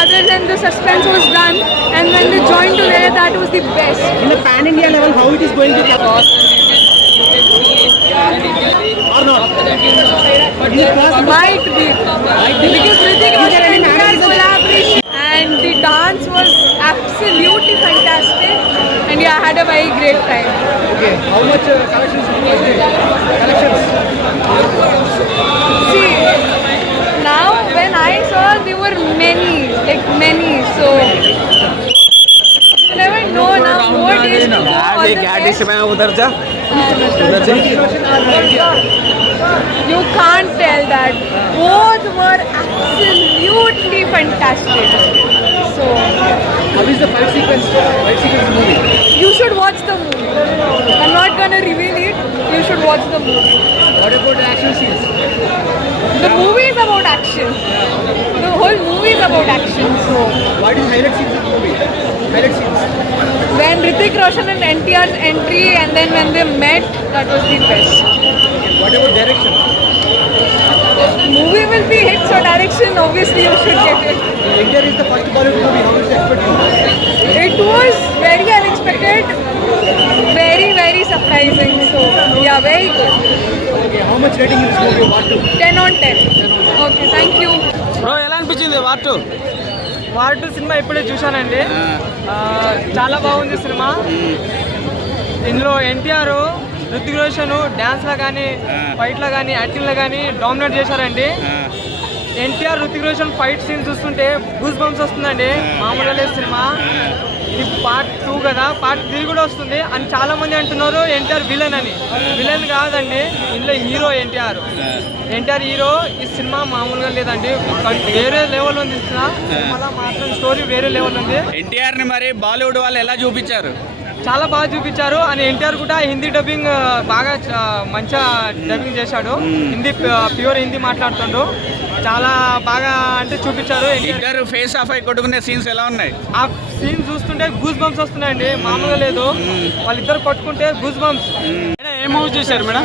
brothers and the suspense was done, and when they joined together, that was the best. In the pan-India level, how it is going to come? Or not? Might be. Because Hrithik Roshan and NTR collaboration and the dance was absolutely fantastic, and yeah, I had a very great time. Okay. How much collections? Collections? See, now when I saw there were many, so you never know now. More days to go. All the best. उधर जा You can't tell that. Both were absolutely fantastic. So How is the fight sequence? Movie. you should watch the movie. I'm not gonna reveal it. You should watch the movie. What about the action scenes? The movie is about action. The whole movie is about action. So What is highlight scenes in the movie? Highlight scenes. when Hrithik Roshan and NTR's entry, and then when they met, that was the best. What about direction? Movie will be hit, so direction obviously you should get it. India is the first Bollywood movie. How is the expectation? It was very unexpected, very surprising. So yeah, very good. Okay. How much rating is this movie? What to? 10 on 10. Okay, thank you. Bro ఎలా అనిపించింది war two war 2 సినిమా ఇప్పుడే చూశానండి. చాలా బాగుంది సినిమా. ఇందులో ఎన్టీఆర్, ఋతిక్ రోషన్ డ్యాన్స్లో కానీ ఫైట్లో కానీ యాక్టింగ్లో కానీ డామినేట్ చేశారండి. ఎన్టీఆర్, ఋతిక్ రోషన్ ఫైట్ సీన్ చూస్తుంటే గూస్ బంప్స్ వస్తుందండి. మామూలుగా లేదు సినిమా. ఇది పార్ట్ 2 కదా, పార్ట్ 3 కూడా వస్తుంది అని చాలా మంది అంటున్నారు. ఎన్టీఆర్ విలన్ అని. విలన్ కాదండి, ఇందులో హీరో ఎన్టీఆర్ హీరో. ఈ సినిమా మామూలుగా లేదండి, వేరే లెవెల్ ఉంది. సినిమా మాత్రం స్టోరీ వేరే లెవెల్ ఉంది. ఎన్టీఆర్ ని మరి బాలీవుడ్ వాళ్ళు ఎలా చూపించారు? చాలా బాగా చూపించారు. అని ఎన్టీఆర్ కూడా హిందీ డబ్బింగ్ బాగా మంచిగా డబ్బింగ్ చేశాడు. హిందీ ప్యూర్ హిందీ మాట్లాడుతుండు. చాలా బాగా అంటే చూపించారు. ఇద్దరు ఫేస్ ఆఫ్ అయి కొట్టుకునే సీన్స్ ఎలా ఉన్నాయి? ఆ సీన్ చూస్తుంటే గూస్ బంప్స్ వస్తున్నాయండి, మామూలుగా లేదు. వాళ్ళిద్దరు కొట్టుకుంటే గూస్ బంప్స్. ఏ మూవీ చూశారు మేడం?